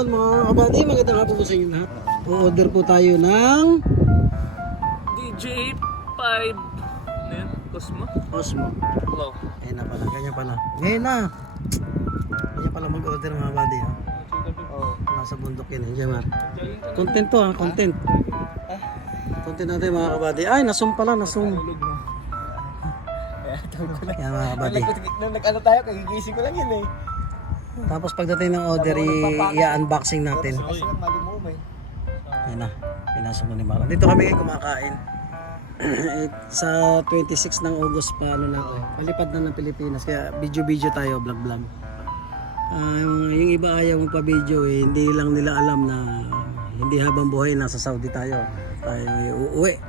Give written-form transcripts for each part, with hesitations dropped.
yun mga kabady, magandang hapon po sa inyo lahat. O-order po tayo ng DJ5 ano yun? Cosmo? Osmo. Wow. Ayun na pala, ganyan pala. Ngayon na. Ganyan pala mag-order mga kabady. Ha? Oh. Nasa bundok yun, Diyan Mar. Content to ha, content. Content natin mga kabady. Ay, nasum pala, nasum. Yan mga kabady. Nung nag-ano tayo, kagigising ko lang yun eh. Tapos pagdating ng order, i-unboxing natin. Kasi lang malimum eh. Yan na, pinasok na ni Mara. Dito kami kumakain. Sa 26 ng August pa, ano na, palipad na ng Pilipinas. Kaya video-video tayo, vlog-vlog. Yung iba ayaw magpa-video eh. Hindi lang nila alam na hindi habang buhay nasa Saudi tayo. Tayo uuwi.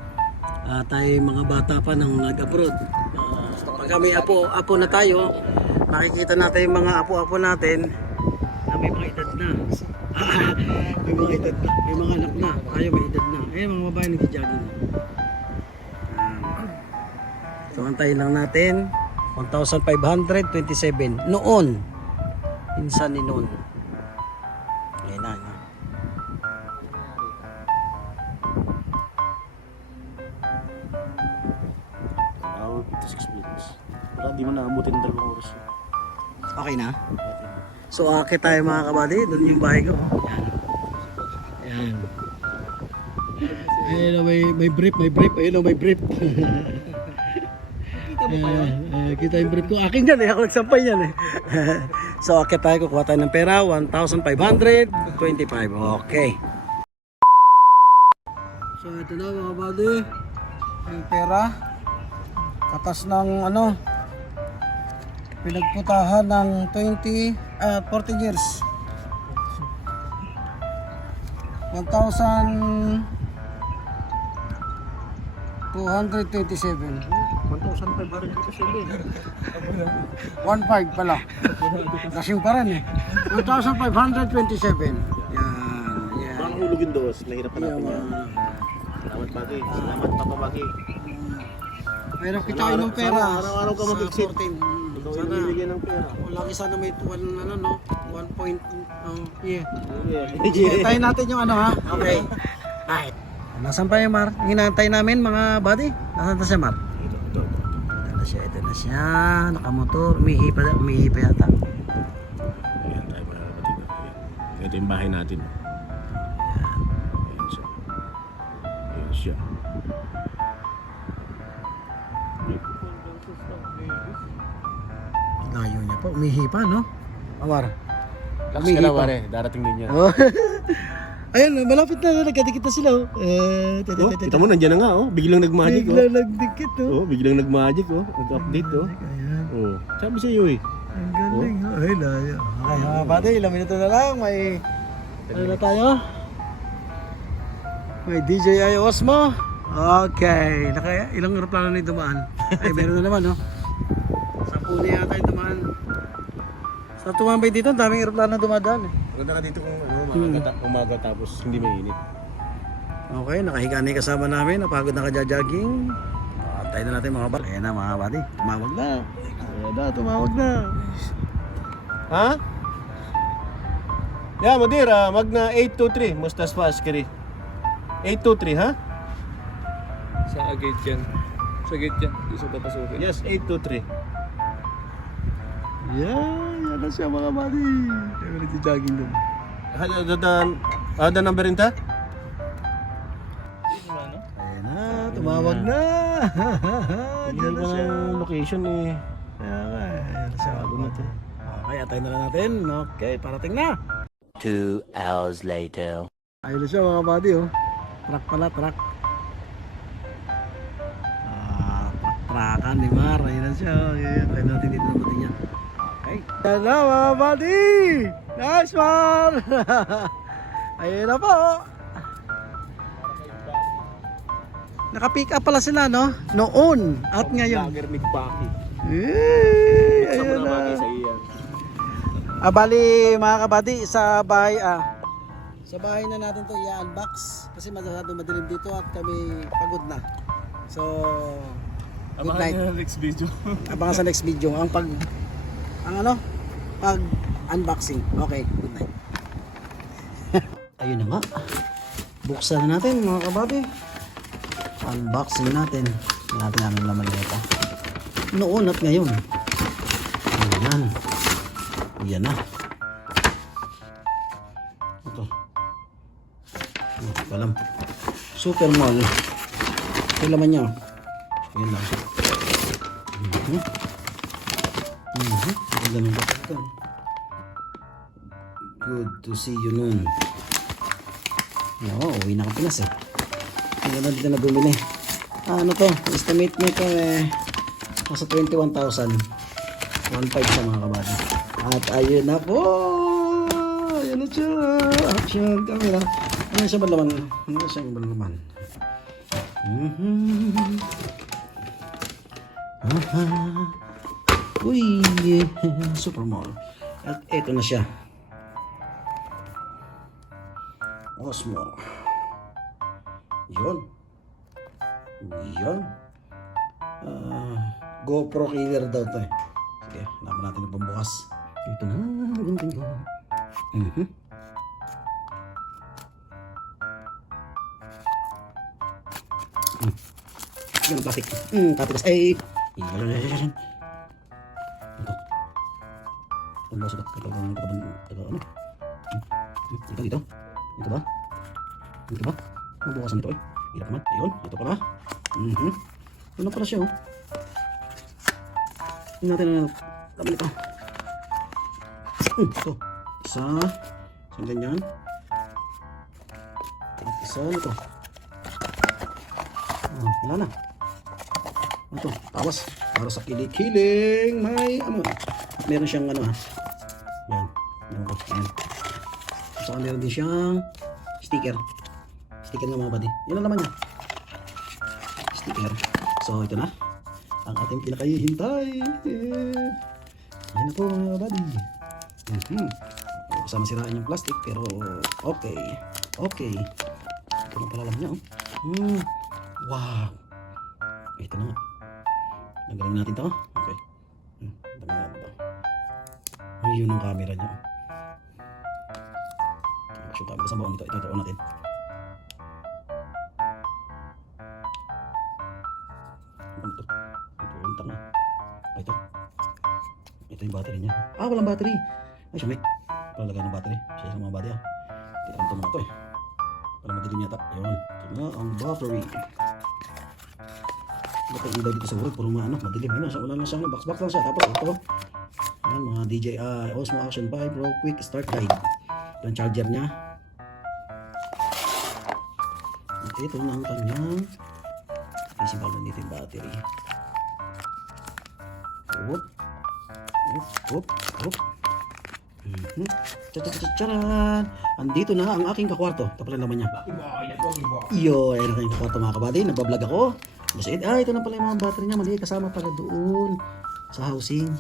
Tayo mga bata pa nang nag-abroad. Pag kami apo na tayo, makikita natin yung mga apo-apo natin na may mga edad na. May mga edad na, may mga anak na, tayo may edad na. Eh mga babae nag-jogging na. So antayin lang natin 1,527 noon. Insan ni noon. Ayun na. Hour 56 minutes. Wala, di mo naabutin ng 2 oras. Okay na? So akit tayo mga kabady, doon yung bahay ko. Yan. Ayun na, may brief. Ayun na, may brief. Kita yung brief ko. Akin yan eh, ako nagsampay yan eh. So akit tayo, kukuha tayo ng pera, 1,525. Okay. So ito na mga kabady, yung pera. Katas ng ano, pinagputahan ng 14 years. 1,227. 1,500 pala. Kasing pa rin eh. 1,527. Yan. Parang hulugin dos, nahirap hanapin yan. Salamat Baki, salamat Papa Baki. Mahirap kitain ng pera. Araw-araw ka mag-exit. Sa 14. Sana bibigyan ng pera. Lagi sana may 1 ano no, 1 point yeah. Yeah. Tayo natin yung ano ha. Okay. Right. Nasaan pa yung Mar? Hinahantay namin mga buddy. Nasaan na siya Mar? Ito na siya. Nakamotor. Umihipa yata. Ayan tayo mga kapatid. Ito yung bahay natin. Ayan siya. Ayan siya. Layo niya pa. Umihipa no? Amar. Lakas ka na pare, darating din yan. Oh. Ayun, malapit na. Nagkadikit na sila. Kita mo, nandiyan na nga. Biglang nag-magic. Bigla nagdikit. Biglang nag-magic. Nag-update. Ayan. Sabi sa iyo eh. Ang galing. Ay, layo. Okay, mga pati, ilang minuto na lang. May, ano na tayo? May DJI Osmo. Okay. Ilang aeroplano na yung dumaan? Ay, meron na naman, no? 10 na yata yung dumaan. Sa tumambay dito, ang daming aeroplano dumadaan, eh. Ganda ka dito kung umaga tapos hindi mainit. Okay, nakahiga na yung kasama namin. Napagod na ka-jogging. Tayo na natin mga bal. Ayan na mga buddy. Tumawag na. Tumawag na. Ha? Yeah, Madira, Magna 823, Mustas Faskeri. 823, ha? Sa gate yan. Sa gate yan. Isa papasukin. Yes, 823. Yan na siya mga buddy. Tayo nag-jogging doon. Ada number rin ta? Ayan na, tumawag na. Diyan na siya. Location eh. Ayan na siya. Okay, atay na lang natin. Okay, parating na. 2 hours later. Ayun na siya mga buddy, oh. Truck pala, truck. Truck-truckan ni Mar. Ayun na siya. Ayan, tayo natin dito na natin yan. Okay. Ayan na mga buddy. Nice Mar. Ayun na po. Naka-pick up pala sila, no? Noon at ngayon. Lager Migbaki. Ayun na. Sa iyan. Bali mga kabady, sa bahay na natin to i-unbox kasi masyado madilim dito at kami pagod na. So, good night. Abangan next video. Abangan sa next video ang pag unboxing. Okay, good night. ayun na nga. Buksan na natin mga kabady. Unboxing natin. Tingnan natin ang laman nito. Noon at ngayon. Ayan. Yan na. Ito. Alam. Super Mall. Ito yung laman niya. Ayan lang. Ang daming bata ito. Good to see you noon. Oo, uwi na ka Pinas eh. Hindi na dito na bumili. Ano to? Estimate nito nasa 21,000. 1.5 sa mga kabady. At ayun na po. Ayun na siya. Action camera. Ano siya ba laman? Ano siya ba laman? Uy, Super Mall. At eto na siya. Osmo. Yun. Yun. GoPro killer daw to eh. Sige, hanapan natin yung pambukas. Ito na. Gunting ko. Yan ang plastic. Katikas. Ay! Yan. Ito. Ano ba sa ito? Ito ano? Ito dito. Ito ba? Ito ba? Mabukasan ito eh. Hirap naman. Ayun. Ito pala. Ito na pala siya oh. Tingnan natin na laman ito. Ito. Isa. Isang ganyan. At isa nito. Wala na. Ito. Tawas. Para sa kilig-kiling. May ano. At meron siyang ano ha. Yan. Yan. Saka meron din siyang sticker. Sticker nga mga buddy. Yan ang laman niya. Sticker. So ito na. Ang ating pinakahihintay. Yan na po mga buddy. Kasama siraan yung plastic pero okay. Okay. Ito na pala lang niya oh. Wow. Ito na nga. Nagaling natin to. Okay. Dami natin to. Yun ang camera niya. Yung camera sa bawang ito. Ito natin. Ito. Ito na. Ito. Ito yung battery niya. Walang battery. Ay, siya may. Palagay ng battery. Siya sa mga battery. Tignan ito mga ito eh. Para madilim yata. Yun. Ito na ang battery. Ito ang ilaw dito sa urod. Puro mga ano. Madilim. Yun. Wala lang siya. Box lang siya. Tapos ito. Yan mga DJI Osmo Action 5 Pro Quick Start Guide. Ito ang charger niya. At ito na ang kanyang visible na dito yung battery. Whoop. Whoop. Whoop. Charan! Andito na ang aking kakwarto. Ito pala naman niya. Iyo, ayun ang aking kakwarto mga kabady. Nagbablog ako. Ito na pala yung mga battery niya. Mali kasama pala doon sa housing.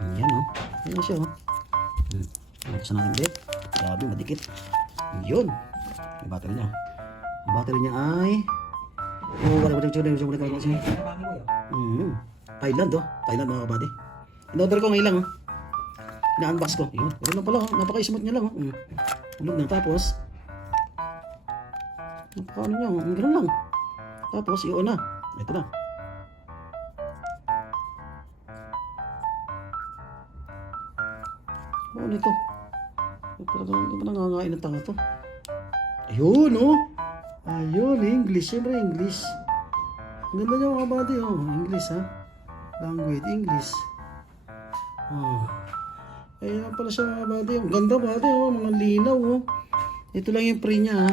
Ayan o. Ayan na siya o. Buksan natin ulit. Grabe, madikit. Yun. Yung battery niya. Ang battery niya ay Thailand oh. Thailand mga kabady. In-order ko ngayon lang oh. Na-unbox ko. Yun. Wala lang pala oh. Napaka-smooth niya lang oh. Ulog na. Tapos napaka-ano niya oh. Ganun lang. Tapos yun na. Ito na. Ano ito? Di ba nangangain ng tanga to? Ayun oh. Ayun, English. Siyempre English. Ganda niya mga buddy oh. English ha. Language, English. Ayun na pala siya mga buddy. Ang ganda buddy oh. Mga linaw oh. Ito lang yung pre niya ha.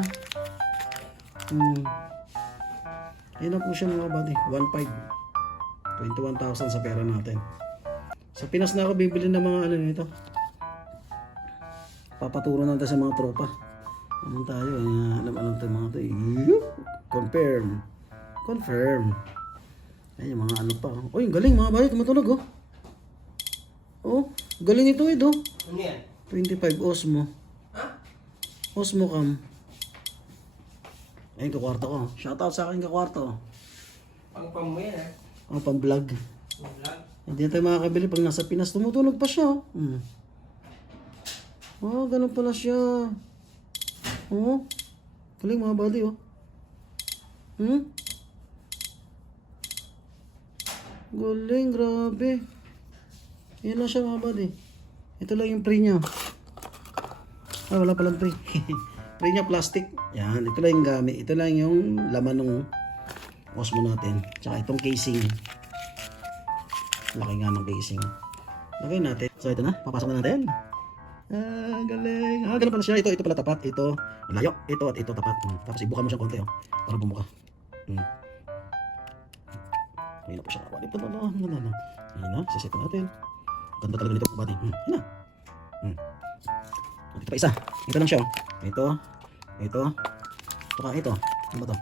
Ayun na po siya mga buddy. 1.5. 21,000 sa pera natin. Sa Pinas na ako bibili ng mga ano nito. Papaturo natin sa mga tropa. Ano tayo? Alam tayo mga ito. Confirm. Confirm. Ay, yung mga ano pa. Oh, yung galing mga bayo. Tumutulog oh. Oh, galing ito oh. Ano yan? 25 Osmo. Osmo Cam. Ayun, kakwarto ko. Shoutout sa akin kakwarto. Pang mo yan Oh, pang vlog. Hindi na tayo makakabili pag nasa Pinas. Tumutulog pa siya oh. Oh, ganun pala siya. Oh. Galing mga buddy, oh. Galing, grabe. Yan lang siya mga buddy. Ito lang yung pre niya. Ah, wala palang pre. Pre niya plastic. Yan, ito lang yung gamit. Ito lang yung laman ng Osmo natin. Tsaka itong casing. Laki nga ng casing. Lagay natin. So ito na, papasok na natin. Ah, galing. Ah, ganun pala siya. Ito pala tapat. Ito, layo. Ito at ito tapat. Tapos ibuka mo siya konti, oh. Para bumuka. Ayun na po siya. Ito na. Ayun na, siset natin. Ganda talaga nito, buddy. Ayun na. Ito pa isa. Ito lang siya, oh. Ito. Saka ito. Ano ba to?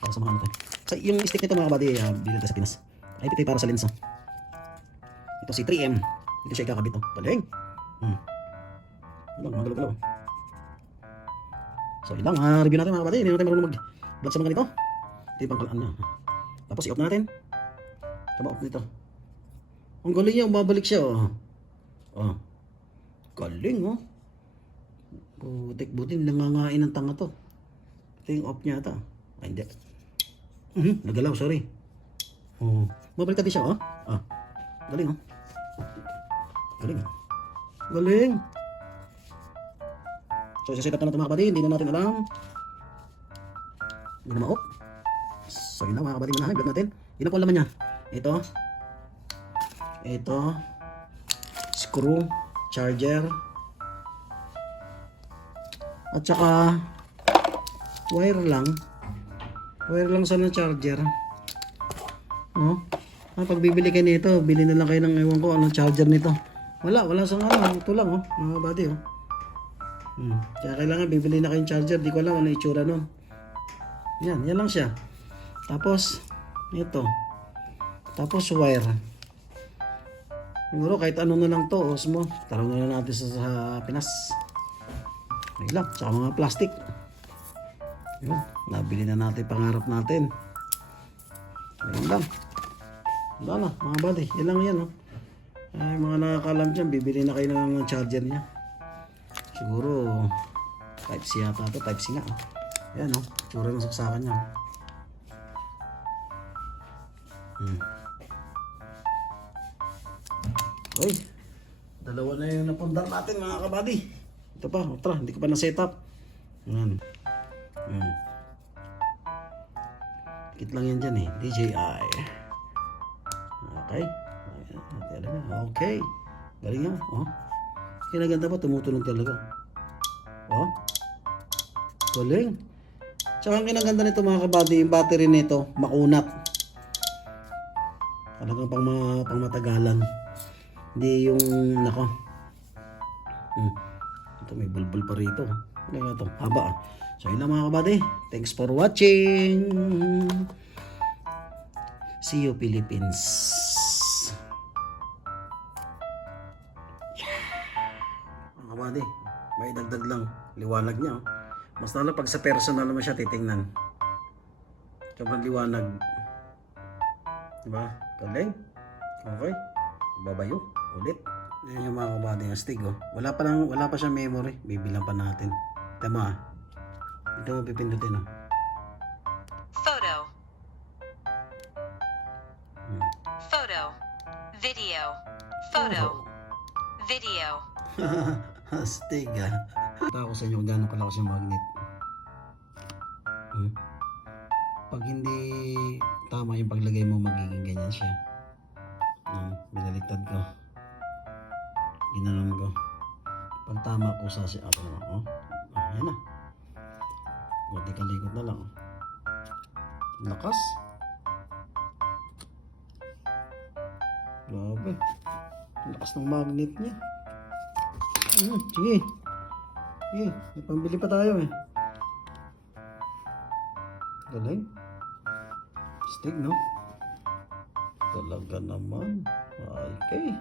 Para sa mga ano to. So, yung stick nito mga buddy, bilhin tayo sa Pinas. Ay, ito para sa lens, oh. Ito si 3M. Ito siya ikakabit, oh. Galing. Yun lang, mga galaw-galaw. So, yun lang. Review natin mga buddy. Hindi natin marunong mag-vlog sa mga ganito. Ito yung pangkalaan na. Tapos, i-off na natin. Kama-off nito. Ang galing niya, umabalik siya, oh. Oh. Galing, oh. Buti nangangain ng tanga to. Ito yung off niya ata. Ay, hindi. Nagalaw, sorry. Oh. Mabalik din siya, oh. Ah. Galing, oh. Galing. So, isa-set up na natin mga kabady. Hindi na natin alam. Hindi na ma-off. So, yun na mga kabady. Manahin, vlog natin. Yun na po ang laman niya. Ito. Screw. Charger. At saka wire lang sana charger. Oh. Pag bibili kayo nito, bili na lang kayo ng ewan ko anong charger nito. Wala sa ano, ito lang, oh, mga buddy, oh. Kaya kailangan bibili na kayong charger, di ko alam ano itsura nun. Yan lang siya. Tapos ito. Tapos wire. Siguro kahit ano na lang to, Osmo. Tara na lang natin sa Pinas. Ayun lang, tsaka mga plastic. Yun, nabili na natin pangarap natin. Ayun lang. Wala na, mga buddy. Yan lang yan, oh. Ay, mga nakakalam dyan, bibili na kayo ng charger niya. Siguro, Type-C yata ito. Type-C nga, oh. Yan, oh. Tsura ng saksakan niya. Uy, dalawa na yung napundar natin, mga kabady. Ito pa, otra, hindi ko pa na-set up. Yan. Kit lang yan dyan, eh. DJI. Okay. Okay. Galing yan, oh. Kinaganda pa, tumutunog talaga. Oh. Galing. Tsaka ang kinaganda nito mga kabady, yung battery nito, makunat. Talagang pang matagalan. Hindi yung, nako. Ito may bulbul pa rito. Ano nga ito? Haba, ah. So yun lang mga kabady. Thanks for watching. See you Philippines. Mga kabady, may dagdag lang. Liwanag niya, oh. Mas lalo pag sa personal naman siya titingnan. Sobrang liwanag. Diba? Galing. Okay. Babayo. Ulit. Yan yung mga kabady ng Stig, oh. Wala pa siyang memory. Bibilang pa natin. Tama, ah. Ito mo pipindutin, oh. Photo. Photo. Video. Photo. Video. Astig, ah. Kita ko sa inyo kung gano'ng kalakas yung magnet. Pag hindi tama yung paglagay mo, magiging ganyan siya. Binaliktad ko. Ginanon ko. Pag tama po sa siya, oh. Ayan na. Kunti kalikot na lang. Lakas. Grabe. Lakas ng magnet niya. Sige. Sige. May pambili pa tayo, eh. Galing. Stig, no? Talaga naman. Okay.